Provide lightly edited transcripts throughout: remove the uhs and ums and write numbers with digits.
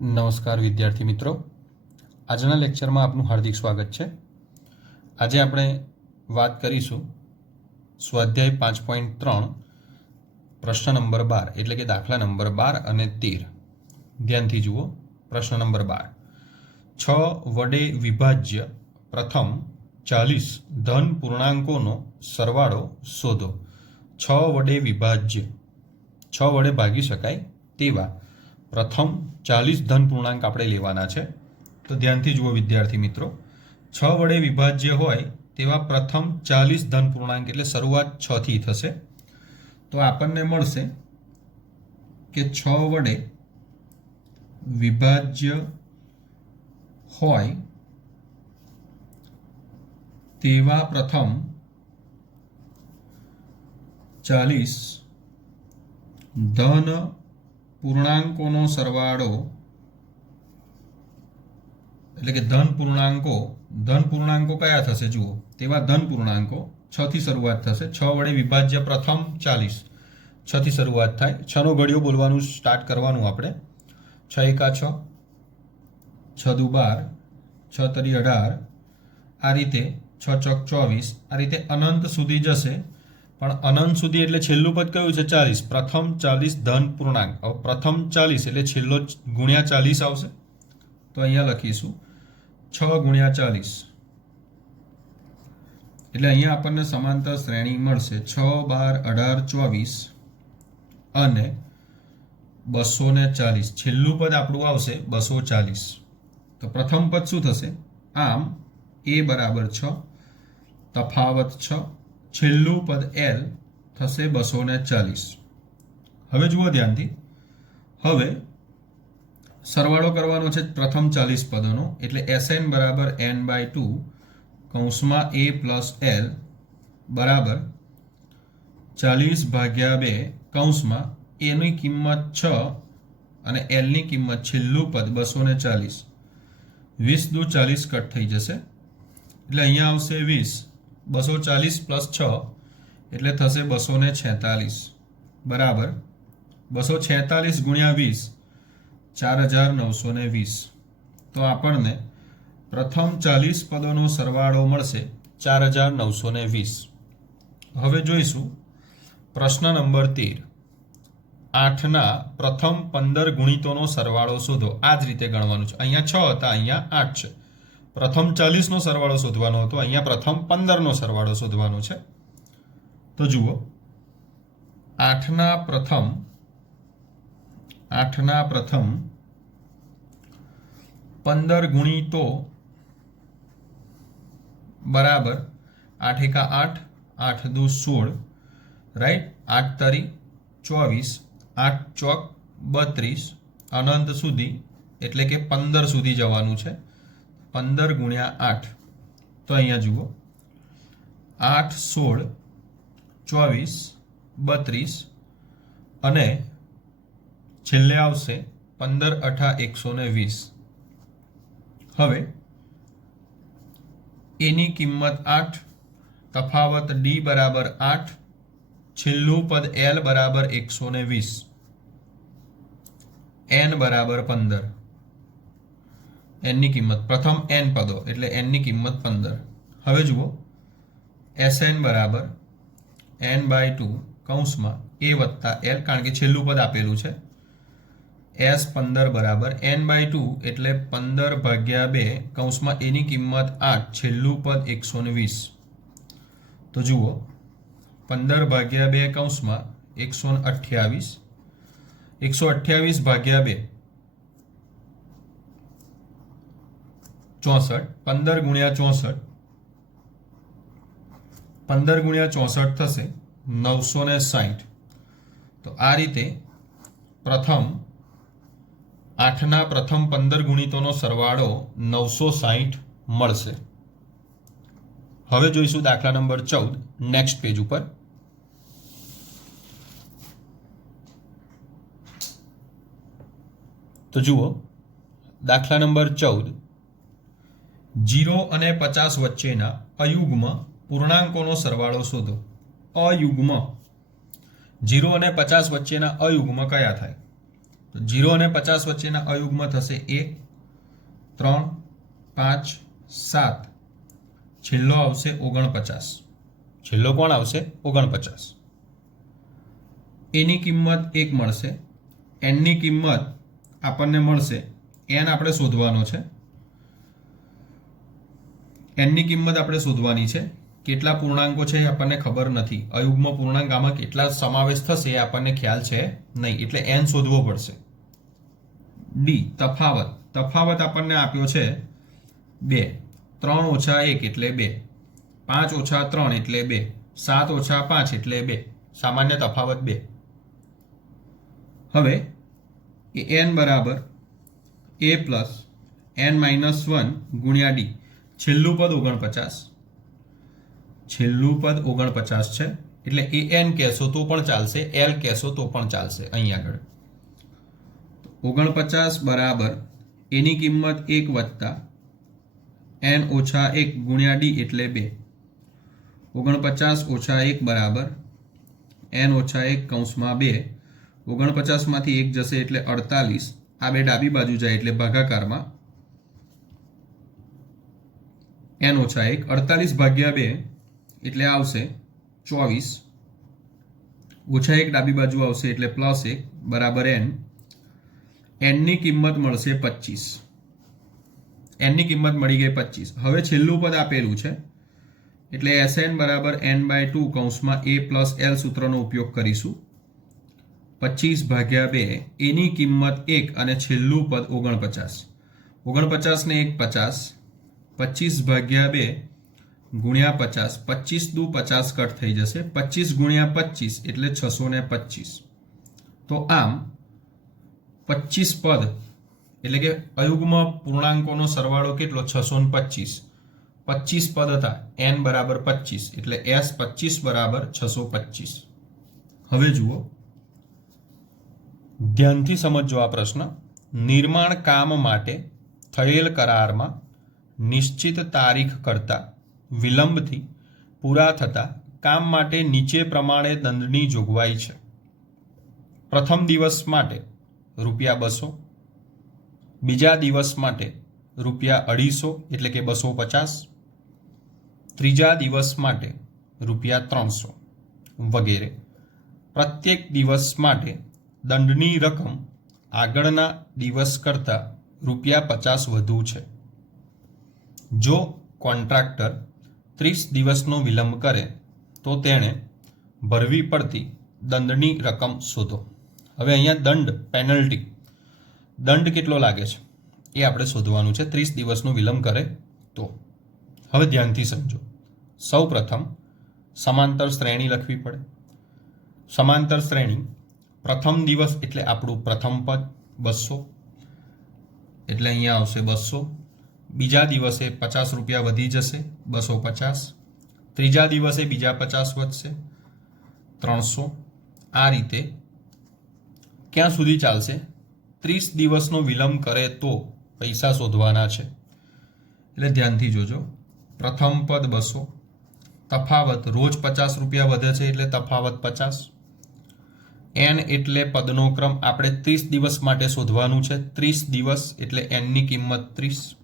નમસ્કાર વિદ્યાર્થી મિત્રો, આજના લેક્ચરમાં આપનું હાર્દિક સ્વાગત છે। આજે આપણે વાત કરીશું સ્વાધ્યાય 5.3 પ્રશ્ન નંબર 12 એટલે કે દાખલા નંબર 12 અને 13। ધ્યાનથી જુઓ। પ્રશ્ન નંબર 12, 6 વડે વિભાજ્ય પ્રથમ 40 ધન પૂર્ણાંકોનો સરવાળો શોધો। 6 વડે વિભાજ્ય, 6 વડે ભાગી શકાય તેવા પ્રથમ 40 ધન પૂર્ણાંક આપણે લેવાના છે। તો ધ્યાનથી જુઓ વિદ્યાર્થી મિત્રો, 6 વડે વિભાજ્ય હોય તેવા પ્રથમ 40 ધન પૂર્ણાંક એટલે શરૂઆત 6 થી થશે। તો આપણને મળશે કે 6 વડે વિભાજ્ય હોય તેવા પ્રથમ 40 ધન પૂર્ણાંકોનો સરવાળો એટલે કે ધન પૂર્ણાંકો કયા થશે જુઓ, તેવા ધન પૂર્ણાંકો 6 થી શરૂઆત થશે। 6 વડે વિભાજ્ય પ્રથમ 40, 6 થી શરૂઆત થાય। 6 નો ઘડિયો બોલવાનું સ્ટાર્ટ કરવાનું આપણે। 6 એકા 6, 6 દુ 12, 6 તરી 18, આ રીતે 6 ચોક 24, આ રીતે અનંત સુધી જશે। પણ અનંત સુધી એટલે છેલ્લું પદ કયું છે? 40। પ્રથમ 40 ધન પૂર્ણાંક, હવે પ્રથમ 40 એટલે છેલ્લો ગુણ્યા 40 આવશે। તો અહીંયા લખીશું 6 ગુણ્યા 40 એટલે અહીંયા આપણને સમાંતર શ્રેણી મળશે 6, 12, 18, 24 અને 240। છેલ્લું પદ આપણું આવશે 240। તો પ્રથમ પદ શું થશે? આમ a બરાબર 6, તફાવત 6, છેલ્લું પદ L થશે 240। હવે જુઓ ધ્યાનથી, હવે સરવાળો કરવાનો છે પ્રથમ 40 પદોનો, એટલે Sn બરાબર n/2 કૌંસમાં a પ્લસ L બરાબર 40 ભાગ્યા 2 કૌંસમાં a ની કિંમત 6 અને L ની કિંમત છેલ્લું પદ 240। 20 દુ 40 કટ થઈ જશે એટલે અહીંયા આવશે 20। 240 પ્લસ 6 એટલે થશે 246 બરાબર 246 ગુણ્યા 20 4920। તો આપણને પ્રથમ 40 પદોનો સરવાળો મળશે 4920। હવે જોઈશું પ્રશ્ન નંબર 13, 8ના પ્રથમ 15 ગુણિતોનો સરવાળો શોધો। આ જ રીતે ગણવાનું છે। અહીંયા 6 હતા, અહીંયા 8 છે। પ્રથમ 40 નો સરવાળો શોધવાનો હતો, અહીંયા પ્રથમ 15 નો સરવાળો શોધવાનો છે। તો જુઓ, 8ના પ્રથમ 15 ગુણિતો બરાબર 8 એકા 8, 8 દુ 16, રાઈટ, 8 તરી 24, 8 ચોક 32, અનંત સુધી એટલે કે 15 સુધી જવાનું છે। 15 ગુણ્યા 8, તો અહીંયા જુઓ 8, 16, 24, 32 અને છેલ્લે આવશે 15 8 120। હવે એની કિંમત 8, તફાવત D બરાબર 8, છેલ્લું પદ L બરાબર 120, N બરાબર 15। n ની કિંમત, પ્રથમ n પદો એટલે n ની કિંમત 15। હવે જુઓ Sn બરાબર n/2 કૌંસમાં a વત્તા L, કારણ કે છેલ્લું પદ આપેલું છે। S15 બરાબર n/2 એટલે 15 ભાગ્યા 2 કૌંસમાં a ની કિંમત 8, છેલ્લું પદ 120। તો જુઓ 15 ભાગ્યા 2 કૌંસમાં 128, 128 ભાગ્યા 2 64, 15 ગુણ્યા 64, 15 ગુણ્યા 64 થશે 960। તો આ રીતે પ્રથમ 8ના પ્રથમ 15 ગુણિતોનો સરવાળો 960 મળશે। હવે જોઈશું દાખલા નંબર 14, નેક્સ્ટ પેજ ઉપર। તો જુઓ દાખલા નંબર 14, 0 અને 50 વચ્ચેના અયુગ્મ પૂર્ણાંકોનો સરવાળો શોધો। અયુગ્મ 0 અને 50 વચ્ચેના અયુગ્મ કયા થાય? તો 0 અને 50 વચ્ચેના અયુગ્મ થશે 1, 3, 5, 7. છેલ્લો આવશે 49. છેલ્લો કોણ આવશે? 49. એની કિંમત 1 મળશે. એનની કિંમત આપણને મળશે, એન આપણે શોધવાનો છે. એનની કિંમત આપણે શોધવાની છે. કેટલા પૂર્ણાંકો છે એ આપણને ખબર નથી. અયુગ્મ પૂર્ણાંક આમાં કેટલા સમાવેશ થશે એ આપણને ખ્યાલ છે નહીં, એટલે એન શોધવો પડશે. ડી તફાવત. તફાવત આપણને આપ્યો છે 2. 3 ઓછા 1 એટલે 2, 5 ઓછા 3 એટલે 2, 7 ઓછા 5 એટલે 2. સામાન્ય તફાવત 2. હવે એ એન બરાબર એ પ્લસ એન માઇનસ 1 ગુણ્યા ડી. છેલ્લું પદ 49. છેલ્લું પદ 49 છે, એટલે એ એન કહેશો તો પણ ચાલશે, એલ કહેશો તો પણ ચાલશે. અહીં આગળ 49 બરાબર એની કિંમત 1 વત્તા એન ઓછા 1 ગુણ્યા ડી એટલે 2. 49 ઓછા 1 બરાબર એન ઓછા 1 કૌંસમાં 2. 49 માંથી 1 જશે એટલે 48. આ બે ડાબી બાજુ જાય એટલે ભાગાકારમાં એન ઓછા 1. 48 ભાગ્યા 2 એટલે આવશે 24. ઓછા 1 ડાબી બાજુ આવશે એટલે પ્લસ 1 બરાબર એન. એનની કિંમત મળશે 25. એનની કિંમત મળી ગઈ 25. હવે છેલ્લું પદ આપેલું છે એટલે એસએન બરાબર n/2 કૌંસમાં a પ્લસ એલ સૂત્રનો ઉપયોગ કરીશું. 25 ભાગ્યા 2 એની કિંમત 1 અને છેલ્લું પદ 49. 49 ને 1 50. 25 ભાગ્યા 2 ગુણ્યા 50. 25 દુ 50 કટ થઈ જશે. 25 ગુણ્યા 25 એટલે 625. તો આમ 25 પદ એટલે કે અયુગ્મ પૂર્ણાંકોનો સરવાળો કેટલો? 625. 25 પદ હતા, n બરાબર 25 એટલે s 25 બરાબર 625. હવે જુઓ, ધ્યાનથી સમજો આ પ્રશ્ન. નિર્માણ કામ માટે થયેલ કરારમાં નિશ્ચિત તારીખ કરતાં વિલંબથી પૂરા થતા કામ માટે નીચે પ્રમાણે દંડની જોગવાઈ છે. પ્રથમ દિવસ માટે ₹200, બીજા દિવસ માટે ₹250 એટલે કે 250, ત્રીજા દિવસ માટે ₹300 વગેરે. પ્રત્યેક દિવસ માટે દંડની રકમ આગળના દિવસ કરતાં ₹50 વધુ છે. જો કોન્ટ્રાક્ટર 30 દિવસનો વિલંબ કરે તો તેણે ભરવી પડતી દંડની રકમ શોધો. હવે અહીંયા દંડ, પેનલ્ટી, દંડ કેટલો લાગે છે એ આપણે શોધવાનું છે 30 દિવસનો વિલંબ કરે તો. હવે ધ્યાનથી સમજો. સૌ પ્રથમ સમાંતર શ્રેણી લખવી પડે. સમાંતર શ્રેણી પ્રથમ દિવસ એટલે આપણું પ્રથમ પદ 200 એટલે અહીંયા આવશે 200. બીજા દિવસે ₹50 વધી જશે 250. ત્રીજા દિવસે બીજા 50 વધશે 300. આ રીતે ક્યાં સુધી ચાલશે? 30 દિવસનો વિલંબ કરે તો પૈસા શોધવાના છે. એટલે ધ્યાનથી જોજો. પ્રથમ પદ 200, તફાવત રોજ ₹50 વધે છે એટલે તફાવત 50. એન એટલે પદનો ક્રમ, આપણે 30 દિવસ માટે શોધવાનું છે. 30 દિવસ એટલે એનની કિંમત 30.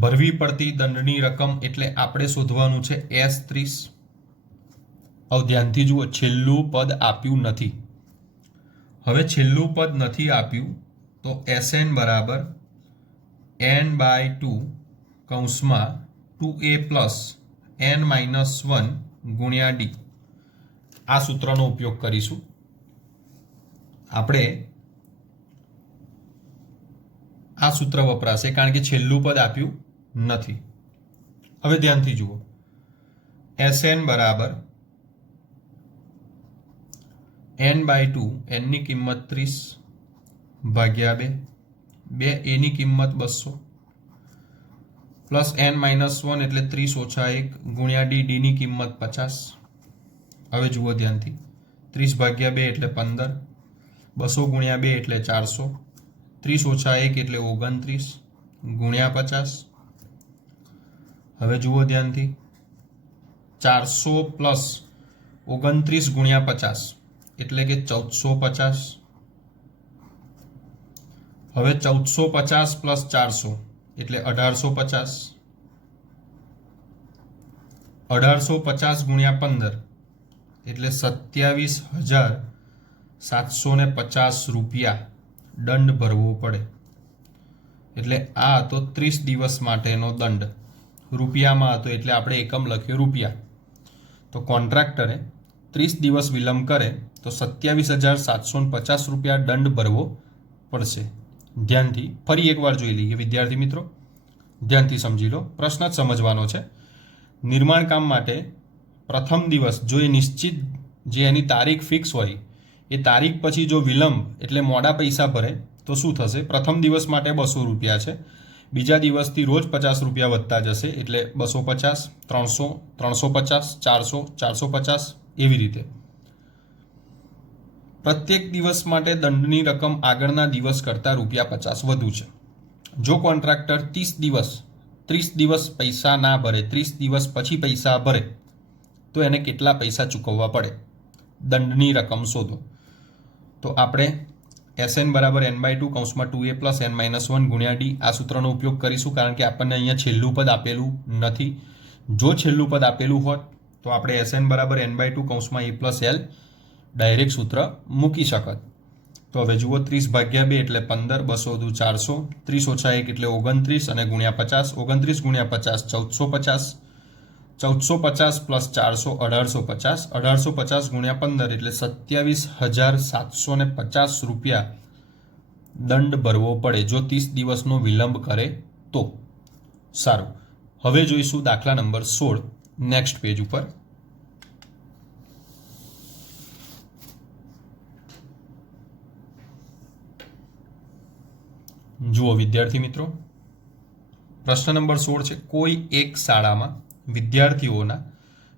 ભરવી પડતી દંડની રકમ એટલે આપણે શોધવાનું છે S30. હવે ધ્યાનથી જુઓ, છેલ્લું પદ આપ્યું નથી. હવે છેલ્લું પદ નથી આપ્યું તો SN બરાબર n/2 કૌંસમાં 2a પ્લસ n-1 ગુણ્યા ડી. આ સૂત્રનો ઉપયોગ કરીશું. આપણે આ સૂત્ર વપરાશે કારણ કે છેલ્લું પદ આપ્યું નથી. હવે ધ્યાનથી જુઓ, SN બરાબર n/2, એનની કિંમત 30 ભાગ્યા 2, એની કિંમત 200 પ્લસ n-1 એટલે 30 ઓછા 1 ગુણ્યા ડીની કિંમત 50. હવે જુઓ ધ્યાનથી, 30 ભાગ્યા 2 એટલે 15, 200 ગુણ્યા 2 એટલે 400, 30 ઓછા 1 એટલે 29 ગુણ્યા 50. હવે જુઓ ધ્યાનથી, 400 પ્લસ 29 ગુણ્યા 50 એટલે કે 1450 હવે 1450 પ્લસ 400 એટલે 1850. 1850 ગુણ્યા 15 એટલે 27,750 રૂપિયા દંડ ભરવો પડે. એટલે આ તો 30 દિવસ માટેનો દંડ. રૂપિયામાં હતો એટલે આપણે એકમ લખ્યો રૂપિયા. તો કોન્ટ્રાક્ટરે 30 દિવસ વિલંબ કરે તો 27,750 રૂપિયા દંડ ભરવો પડશે. ધ્યાનથી ફરી એકવાર જોઈ લઈએ વિદ્યાર્થી મિત્રો, ધ્યાનથી સમજી લો. પ્રશ્ન જ સમજવાનો છે. નિર્માણ કામ માટે પ્રથમ દિવસ જો એ નિશ્ચિત જે એની તારીખ ફિક્સ હોય એ તારીખ પછી જો વિલંબ એટલે મોડા પૈસા ભરે તો શું થશે? પ્રથમ દિવસ માટે 200 રૂપિયા છે, બીજા દિવસથી રોજ 50 રૂપિયા વધતા જશે એટલે 250, 300, 350, 400, 450 એવી રીતે. પ્રત્યેક દિવસ માટે દંડની રકમ આગળના દિવસ કરતાં ₹50 વધુ છે. જો કોન્ટ્રાક્ટર 30 દિવસ પૈસા ના ભરે, 30 દિવસ પછી પૈસા ભરે તો એને કેટલા પૈસા ચૂકવવા પડે? દંડની રકમ શોધો. તો આપણે SN બરાબર n/2 કૌંસમાં 2a પ્લસ n-1 ગુણ્યા d આ સૂત્રનો ઉપયોગ કરીશું, કારણ કે આપણને અહીંયા છેલ્લું પદ આપેલું નથી. જો છેલ્લું પદ આપેલું હોત તો આપણે SN બરાબર n/2 કૌંસમાં a પ્લસ l ડાયરેક્ટ સૂત્ર મૂકી શકત. તો હવે જુઓ 30/2 એટલે 15, 200 દુ 400, 30 ઓછા 1 એટલે 29 અને ગુણ્યા 50, 29 ગુણ્યા 50 1450, 1450 પ્લસ 400 1850, 1850 ગુણ્યા 15 એટલે 27,750 રૂપિયા દંડ ભરવો પડે જો 30 દિવસનો વિલંબ કરે તો. સારું, હવે જોઈશું દાખલા નંબર 16 નેક્સ્ટ પેજ ઉપર. જુઓ વિદ્યાર્થી મિત્રો, પ્રશ્ન નંબર 16 છે. કોઈ એક શાળામાં વિદ્યાર્થીઓના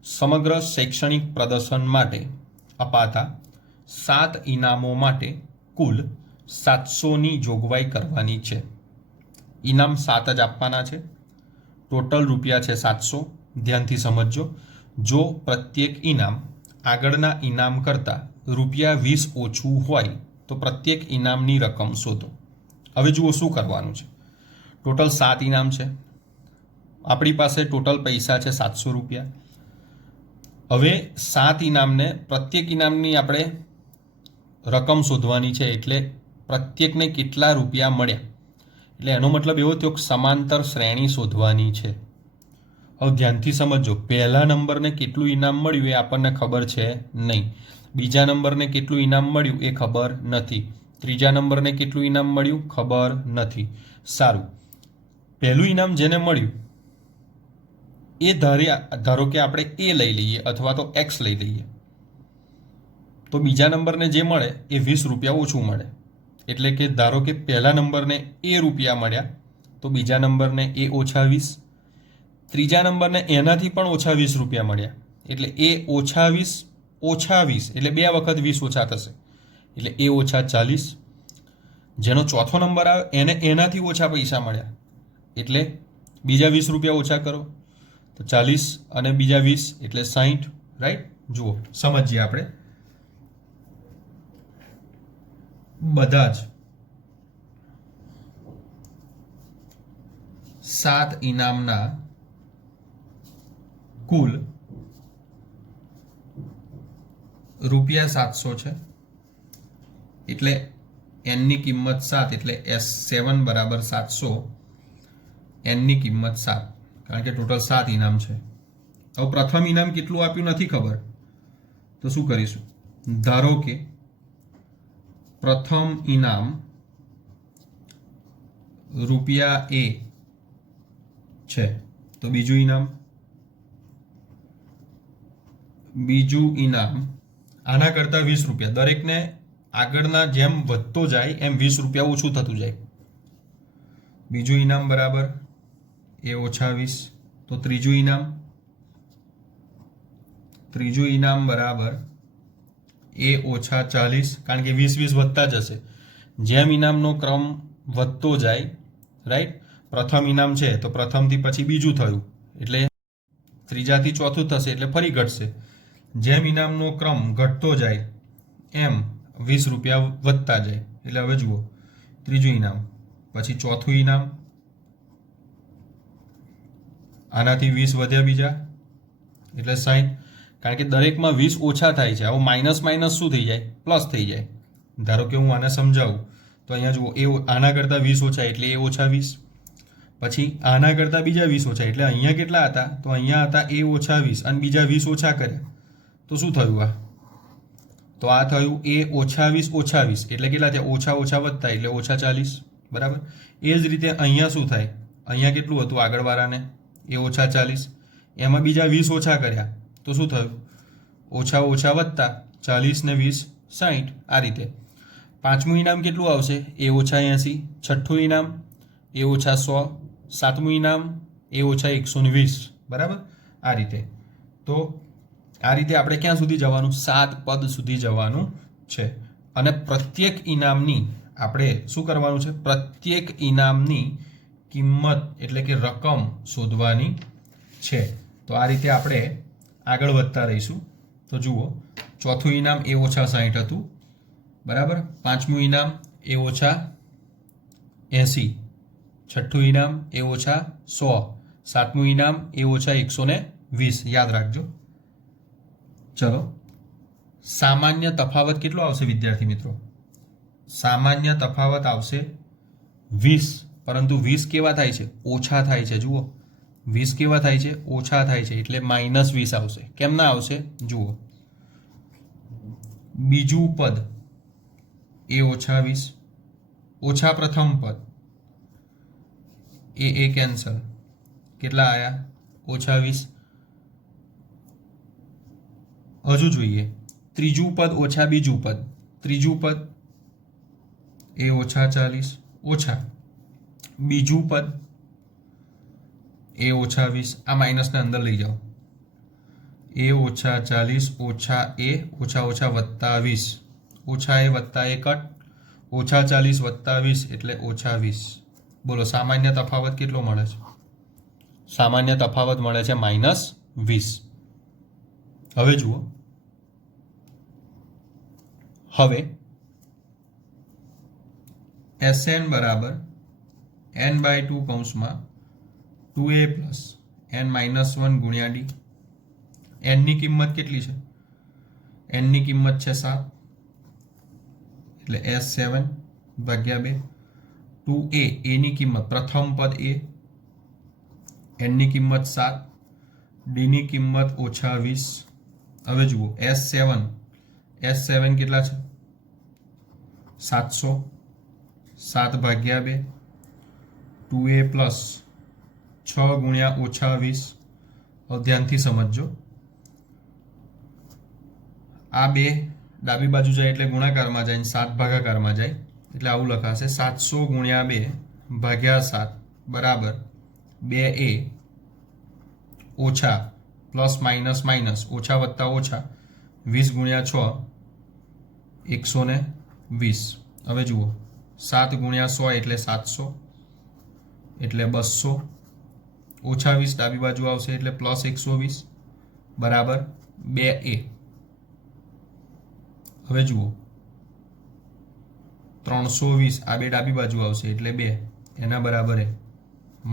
સમગ્ર શૈક્ષણિક પ્રદર્શન માટે અપાતા 7 ઇનામો માટે કુલ 700ની જોગવાઈ કરવાની છે. ઇનામ 7 જ આપવાના છે. ટોટલ રૂપિયા છે 700. ધ્યાનથી સમજજો. જો પ્રત્યેક ઇનામ આગળના ઇનામ કરતાં ₹20 ઓછું હોય તો પ્રત્યેક ઇનામની રકમ શોધો. હવે જુઓ શું કરવાનું છે. ટોટલ 7 ઇનામ છે. આપણી પાસે ટોટલ પૈસા છે 700 રૂપિયા. હવે 7 ઇનામને પ્રત્યેક ઇનામની આપણે રકમ શોધવાની છે, એટલે પ્રત્યેકને કેટલા રૂપિયા મળ્યા, એટલે એનો મતલબ એવો થયો કે સમાંતર શ્રેણી શોધવાની છે. હવે ધ્યાનથી સમજો. પહેલા નંબરને કેટલું ઇનામ મળ્યું એ આપણને ખબર છે નહીં. બીજા નંબરને કેટલું ઇનામ મળ્યું એ ખબર નથી. ત્રીજા નંબરને કેટલું ઇનામ મળ્યું ખબર નથી. સારું, પહેલું ઇનામ જેને મળ્યું એ ધારો કે આપણે એ લઈ લઈએ અથવા તો x લઈ લઈએ, તો બીજા નંબરને જે મળે એ 20 રૂપિયા ઓછું મળે. એટલે કે ધારો કે પહેલા નંબરને એ રૂપિયા મળ્યા તો બીજા નંબરને એ ઓછા 20, ત્રીજા નંબરને એનાથી પણ ઓછા 20 રૂપિયા મળ્યા એટલે એ ઓછા 20 એટલે 2 વખત 20 ઓછા થશે એટલે એ ઓછા 40. જેનો ચોથો નંબર આવે એને એનાથી ઓછા પૈસા મળ્યા એટલે બીજા 20 રૂપિયા ઓછા કરો તો 40 અને બીજા 20 એટલે 60. રાઈટ? જુઓ સમજીએ આપણે. બધા જ 7 ઇનામના કુલ ₹700 છે. એટલે એનની કિંમત 7 એટલે S7 બરાબર 700. એનની કિંમત 7, કારણ કે ટોટલ 7 ઇનામ છે. હવે પ્રથમ ઇનામ કેટલું આપ્યું નથી ખબર, તો શું કરીશું? ધારો કે પ્રથમ ઇનામ રૂપિયા A છે, તો બીજું ઇનામ આના કરતાં 20 રૂપિયા. દરેકને આગળના જેમ વધતો જાય એમ 20 રૂપિયા ઓછું થતું જાય. બીજું ઇનામ બરાબર એ ઓછા 20. તો ત્રીજું ઇનામ બરાબર એ ઓછા 40, કારણ કે 20 વધતા જશે જેમ ઇનામનો ક્રમ વધતો જાય. રાઈટ? પ્રથમ ઇનામ છે તો પ્રથમથી પછી બીજું થયું એટલે ત્રીજાથી ચોથું થશે એટલે ફરી ઘટશે. જેમ ઇનામનો ક્રમ ઘટતો જાય એમ 20 રૂપિયા વધતા જાય. એટલે હવે જુઓ ત્રીજું ઇનામ, પછી ચોથું ઇનામ, આનાથી 20 વધ્યા બીજા એટલે 60, કારણ કે દરેકમાં 20 ઓછા થાય છે. આવું માઇનસ માઇનસ શું થઈ જાય? પ્લસ થઈ જાય. ધારો કે હું આને સમજાવું તો અહીંયા જુઓ, એ આના કરતાં 20 ઓછા એટલે એ ઓછા 20, પછી આના કરતાં બીજા 20 ઓછા એટલે અહીંયા કેટલા હતા? તો અહીંયા હતા એ ઓછા 20 અને બીજા 20 ઓછા કર્યા તો શું થયું? આ તો આ થયું એ ઓછા 20 ઓછા 20 એટલે કેટલા થયા? ઓછા ઓછા વધતા એટલે ઓછા 40, બરાબર. એ જ રીતે અહીંયા શું થાય? અહીંયા કેટલું હતું આગળવાળાને? એ ઓછા 40, એમાં બીજા 20 ઓછા કર્યા તો શું થયું? ઓછા ઓછા વધતા 40 ને 20 60. આ રીતે પાંચમું ઇનામ કેટલું આવશે? એ ઓછા 80. છઠ્ઠું ઇનામ એ ઓછા 100. સાતમું ઇનામ એ ઓછા 120, બરાબર. આ રીતે તો આ રીતે આપણે ક્યાં સુધી જવાનું? 7 પદ સુધી જવાનું છે. અને પ્રત્યેક ઇનામની આપણે શું કરવાનું છે? પ્રત્યેક ઇનામની કિંમત એટલે કે રકમ શોધવાની છે. તો આ રીતે આપણે આગળ વધતા રહીશું. તો જુઓ, ચોથું ઇનામ એ ઓછા 60 હતું, બરાબર. પાંચમું ઇનામ એ ઓછા 80. છઠ્ઠું ઇનામ એ ઓછા 100. સાતમું ઇનામ એ ઓછા 120. યાદ રાખજો. ચલો, સામાન્ય તફાવત કેટલો આવશે વિદ્યાર્થી મિત્રો? સામાન્ય તફાવત આવશે 20, પરંતુ 20 કેવા થાય છે? ઓછા થાય છે. જુઓ, 20 કેવા થાય છે? ઓછા થાય છે એટલે -20 આવશે. કેમ ના આવશે? જુઓ, બીજું પદ એ ઓછા 20, ઓછા પ્રથમ પદ એ કેન્સલ, કેટલા આયા? ઓછા 20. હજુ જોઈએ, ત્રીજું પદ ઓછા બીજું પદ, ત્રીજું પદ એ ઓછા 40 ઓછા, બીજું પદ એ ઓછા 20. આ માઇનસને અંદર લઈ જાઓ. એ ઓછા 40 ઓછા એ ઓછા ઓછા વત્તા 20, ઓછા એ વત્તા એ કટ, ઓછા 40 વત્તા 20 એટલે ઓછા 20. બોલો, સામાન્ય તફાવત કેટલો મળે છે? સામાન્ય તફાવત મળે છે -20. હવે જુઓ, હવે Sn બરાબર n/2 કૌંસમાં 2a પ્લસ n-1 ગુણ્યા d. n ની કિંમત કેટલી છે? n ની કિંમત છે 7 એટલે S7 ભાગ્યા 2. 2a, a ની કિંમત પ્રથમ પદ a, n ની કિંમત 7, d ની કિંમત ઓછા 20. હવે જુઓ, S7 કેટલા છે? 700. 7 ભાગ્યા 2, 2a પ્લસ 6 ગુણ્યા ઓછા 20. હવે ધ્યાનથી સમજજો, આ બે ડાબી બાજુ જાય એટલે ગુણાકારમાં જાય, 7 ભાગાકારમાં જાય એટલે આવું લખાશે 700 ગુણ્યા 2 ભાગ્યા 7 બરાબર 2a ઓછા પ્લસ માઇનસ માઇનસ ઓછા વત્તા ઓછા 20 ગુણ્યા 6 120. હવે જુઓ, 7 ગુણ્યા 100 એટલે 700 એટલે 200, ઓછા 20 ડાબી બાજુ આવશે એટલે પ્લસ 120 બરાબર 2a. હવે જુઓ, 320 આ બે ડાબી બાજુ આવશે એટલે 2 એના બરાબર એ,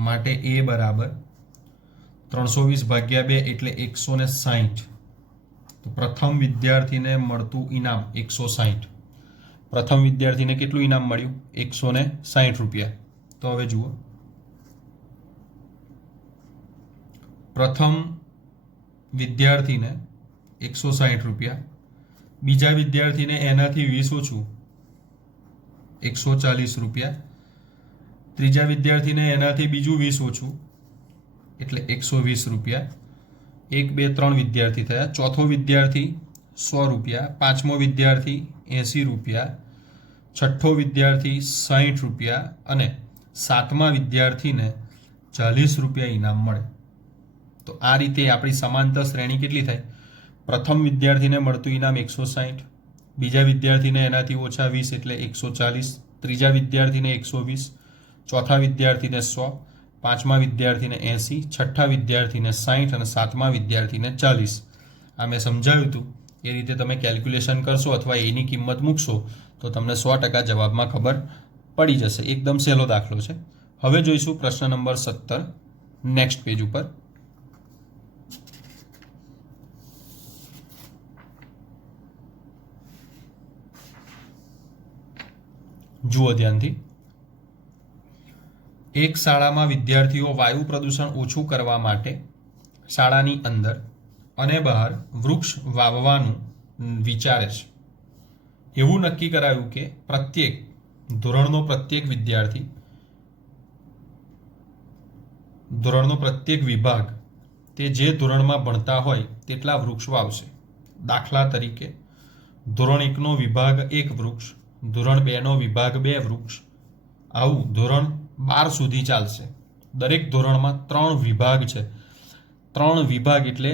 માટે a બરાબર 320 ભાગ્યા 2 એટલે 160. તો પ્રથમ વિદ્યાર્થીને મળતું ઇનામ 160. પ્રથમ વિદ્યાર્થીને કેટલું ઇનામ મળ્યું? 160 રૂપિયા. તો હવે જુઓ, પ્રથમ વિદ્યાર્થીને 160 રૂપિયા, બીજા વિદ્યાર્થીને એનાથી 20 ઓછું 140 રૂપિયા, ત્રીજા વિદ્યાર્થીને એનાથી બીજું 20 ઓછું એટલે 120 રૂપિયા. 1 2 3 વિદ્યાર્થી થયા. ચોથો વિદ્યાર્થી 100 રૂપિયા, પાંચમો વિદ્યાર્થી 80 રૂપિયા, છઠ્ઠો વિદ્યાર્થી 60 રૂપિયા અને સાતમા વિદ્યાર્થીને 40 રૂપિયા ઇનામ મળે. તો આ રીતે આપણી સમાંતર શ્રેણી કેટલી થાય? પ્રથમ વિદ્યાર્થીને મળતું ઇનામ 160, બીજા વિદ્યાર્થીને એનાથી ઓછા 20 એટલે 140, ત્રીજા વિદ્યાર્થીને 120, ચોથા વિદ્યાર્થીને 100, પાંચમા વિદ્યાર્થીને 80, છઠ્ઠા વિદ્યાર્થીને 60 અને સાતમા વિદ્યાર્થીને 40. આ મેં સમજાવ્યું હતું એ રીતે તમે કેલ્ક્યુલેશન કરશો અથવા એની કિંમત મૂકશો તો તમને 100% જવાબમાં ખબર પડી જશે. એકદમ સહેલો દાખલો છે. હવે જોઈશું પ્રશ્ન નંબર 17 નેક્સ્ટ પેજ ઉપર. જુઓ ધ્યાનથી. એક શાળામાં વિદ્યાર્થીઓ વાયુ પ્રદૂષણ ઓછું કરવા માટે શાળાની અંદર અને બહાર વૃક્ષ વાવવાનું વિચારે છે. એવું નક્કી કરાયું કે પ્રત્યેક ધોરણનો પ્રત્યેક વિદ્યાર્થી, ધોરણનો પ્રત્યેક વિભાગ તે જે ધોરણમાં ભણતા હોય તેટલા વૃક્ષ વાવશે. દાખલા તરીકે ધોરણ 1નો વિભાગ 1 વૃક્ષ, ધોરણ 2નો વિભાગ 2 વૃક્ષ, આવું ધોરણ 12 સુધી ચાલશે. દરેક ધોરણમાં 3 વિભાગ છે. 3 વિભાગ એટલે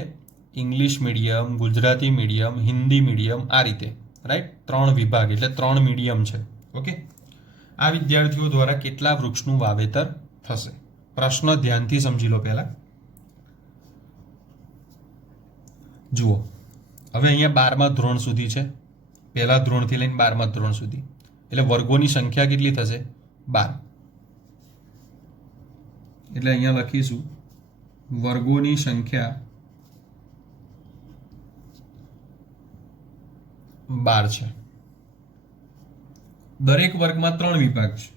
English medium, Gujarati medium, Hindi medium, આ રીતે, રાઈટ. 3 વિભાગ એટલે 3 મીડિયમ છે. ઓકે. આ વિદ્યાર્થીઓ દ્વારા કેટલા વૃક્ષનું વાવેતર થશે? પ્રશ્ન ધ્યાનથી સમજી લો પહેલા. જુઓ, હવે અહીંયા 12મા ધોરણ સુધી છે. પહેલા ધોરણથી લઈને 12મા ધોરણ સુધી, એટલે વર્ગોની સંખ્યા કેટલી થશે? 12. એટલે અહીંયા લખીશું વર્ગોની સંખ્યા 12 છે. દરેક વર્ગમાં 3 વિભાગ છે.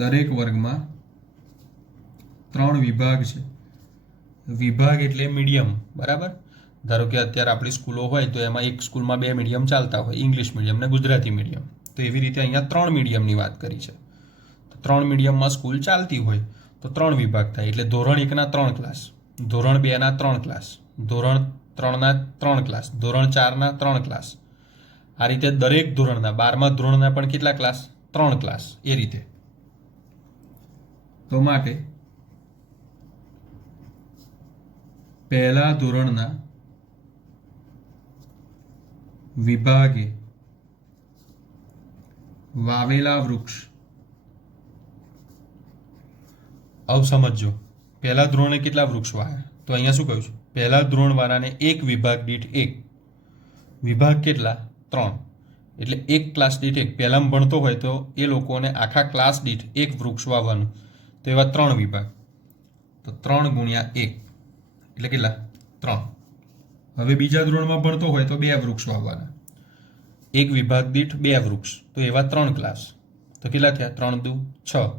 દરેક વર્ગમાં 3 વિભાગ છે. વિભાગ એટલે મીડિયમ, બરાબર. ધારો કે અત્યારે આપણી સ્કૂલો હોય તો એમાં એક સ્કૂલમાં 2 મીડિયમ ચાલતા હોય, ઇંગ્લિશ મીડિયમ ને ગુજરાતી મીડિયમ. તો એવી રીતે અહીંયા 3 મીડિયમની વાત કરી છે. તો 3 મીડિયમમાં સ્કૂલ ચાલતી હોય તો 3 વિભાગ થાય. એટલે ધોરણ 1ના 3 ક્લાસ, ધોરણ 2ના 3 ક્લાસ, ધોરણ 3ના 3 ક્લાસ, ધોરણ 4ના 3 ક્લાસ. આ રીતે દરેક ધોરણના, 12મા ધોરણના પણ કેટલા ક્લાસ? 3 ક્લાસ. એ રીતે. તો માટે પહેલા ધોરણના વિભાગે વાવેલા વૃક્ષ, હવે સમજો પહેલા ધોરણે કેટલા વૃક્ષ વાવ્યા? તો અહીંયા શું કહ્યું છે? પહેલા ધોરણવાળાને એક વિભાગ દીઠ 1. વિભાગ કેટલા? 3. એટલે એક ક્લાસ દીઠ 1. પહેલામાં ભણતો હોય તો એ લોકોને આખા ક્લાસ દીઠ 1 વૃક્ષ વાવવાનું. તો એવા 3 વિભાગ. તો 3 ગુણ્યા 1 એટલે કેટલા? 3. હવે બીજા ધોરણમાં ભણતો હોય તો 2 વૃક્ષ વાવવાના. એક વિભાગ દીઠ 2 વૃક્ષ, તો એવા 3 ક્લાસ. તો કેટલા થયા? 3 દુ 6.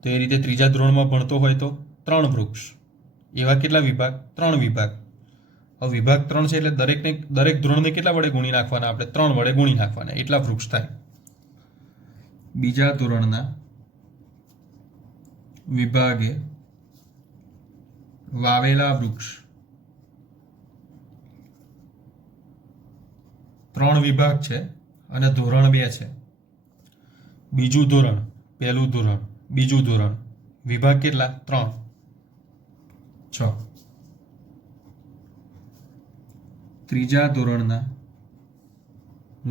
તો એ રીતે ત્રીજા ધોરણમાં ભણતો હોય તો 3 વૃક્ષ. એવા કેટલા વિભાગ? 3 વિભાગ. હવે વિભાગ 3 છે એટલે દરેક ધોરણને કેટલા વડે ગુણી નાખવાના? આપણે 3 વડે ગુણી નાખવાના. એટલા વૃક્ષ થાય. બીજા ધોરણના વિભાગે વાવેલા વૃક્ષ, 3 વિભાગ છે અને ધોરણ 2 છે. બીજું ધોરણ, પહેલું ધોરણ, બીજું ધોરણ, વિભાગ કેટલા? 3, 6. ત્રીજા ધોરણના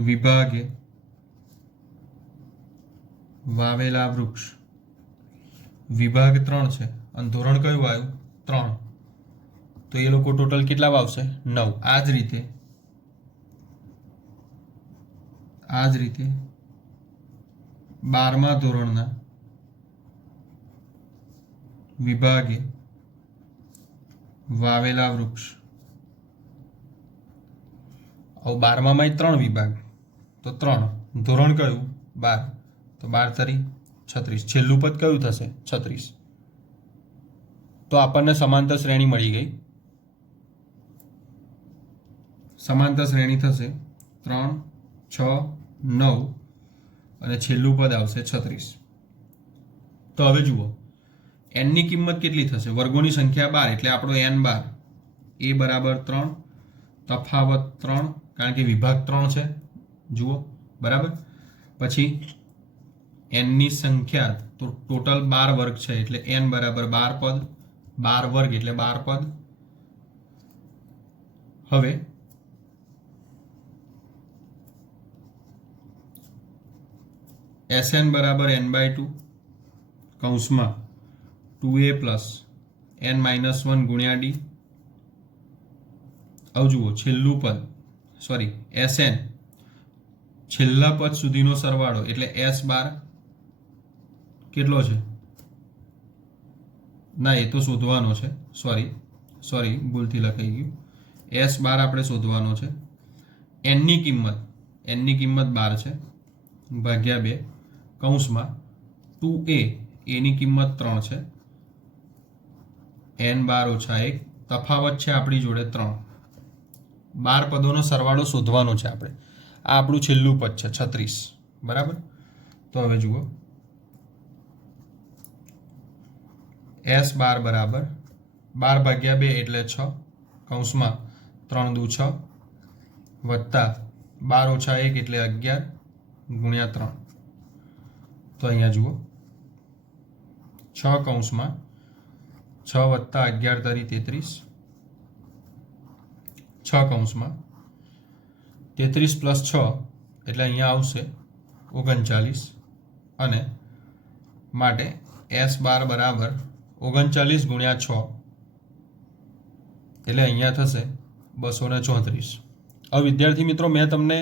વિભાગે વાવેલા વૃક્ષ, વિભાગ 3 છે અને ધોરણ કયું આવ્યું? 3. તો એ લોકો ટોટલ કેટલા વાવશે? 9. આ જ રીતે 12મા ધોરણના વિભાગે વાવેલા વૃક્ષ, હવે 12મામાં 3 વિભાગ, તો 3. ધોરણ કયું? 12. તો 12 તરી 36. છેલ્લું પદ કયું થશે? 36. તો આપણને સમાંતર શ્રેણી મળી ગઈ. સમાંતર શ્રેણી થશે 3, 6, 9 અને છેલ્લું પદ આવશે 36. તો હવે જુઓ એનની કિંમત કેટલી થશે? વર્ગોની સંખ્યા 12 એટલે આપણો n 12. એ બરાબર 3, તફાવત 3, કારણ કે વિભાગ 3 છે. જુઓ બરાબર. પછી એનની સંખ્યા તો ટોટલ 12 વર્ગ છે એટલે n બરાબર 12 પદ. 12 વર્ગ એટલે 12 પદ. હવે Sn બરાબર n/2 કૌંસમાં 2a પ્લસ n-1 ગુણ્યા d. હવે જુઓ છેલ્લું પદ, સોરી Sn છેલ્લા પદ સુધીનો સરવાળો એટલે S12 કેટલો છે? ના, એ તો શોધવાનો છે. સોરી ભૂલથી લખાઈ ગયું. S12 આપણે શોધવાનો છે. એનની કિંમત 12 છે ભાગ્યા 2 કૌંસમાં 2a એની કિંમત 3 છે. n12 ઓછા 1 તફાવત છે આપણી જોડે 3. 12 પદોનો સરવાળો શોધવાનો છે આપણે. આ આપણું છેલ્લું પદ છે 36. બરાબર. તો હવે જુઓ S12 બરાબર 12 ભાગ્યા 2 એટલે 6 કૌંસમાં 3 દુ 6 વત્તા 12 ઓછા 1 એટલે 11 ગુણ્યા 3. તો અહીંયા જુઓ 6 કૌંસમાં 6 વત્તા 11 તરી 33 6 કૌંસમાં 33 પ્લસ 6 એટલે અહીંયા આવશે 39 અને માટે S12 બરાબર 39 ગુણ્યા 6 એટલે અહીંયા થશે 234. હવે વિદ્યાર્થી મિત્રો, મેં તમને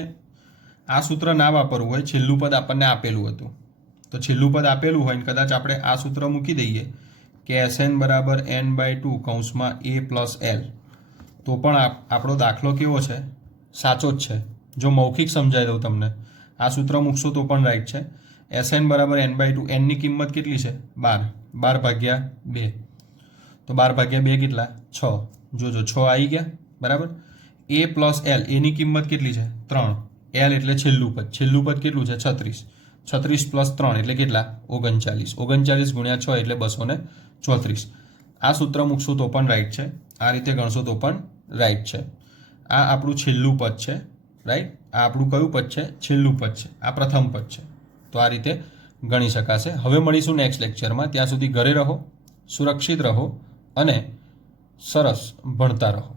આ સૂત્ર ના વાપરવું હોય, છેલ્લું પદ આપણને આપેલું હતું, તો છેલ્લું પદ આપેલું હોય ને કદાચ આપણે આ સૂત્ર મૂકી દઈએ કે Sn બરાબર n/2 કૌંસમાં a પ્લસ l, તો પણ આપણો દાખલો કેવો છે? સાચો જ છે. જો મૌખિક સમજાવી દઉં તમને, આ સૂત્ર મૂકશો તો પણ રાઈટ છે. Sn બરાબર n/2, nની કિંમત કેટલી છે? 12. 12 ભાગ્યા 2, તો 12 ભાગ્યા 2 કેટલા? 6. જોજો 6 આવી ગયા. બરાબર. a પ્લસ l, એની કિંમત કેટલી છે? 3. l એટલે છેલ્લું પદ કેટલું છે? 36. 36 પ્લસ 3 એટલે કેટલા? 39. 39 ગુણ્યા 6 એટલે 234. આ સૂત્ર મૂકશો તો પણ રાઈટ છે, આ રીતે ગણશો તો પણ રાઈટ છે. આ આપણું છેલ્લું પદ છે. રાઈટ. આ આપણું કયું પદ છે? છેલ્લું પદ છે. આ પ્રથમ પદ છે. તો આ રીતે ગણી શકાશે. હવે મળીશું નેક્સ્ટ લેક્ચરમાં. ત્યાં સુધી ઘરે રહો, સુરક્ષિત રહો અને સરસ ભણતા રહો.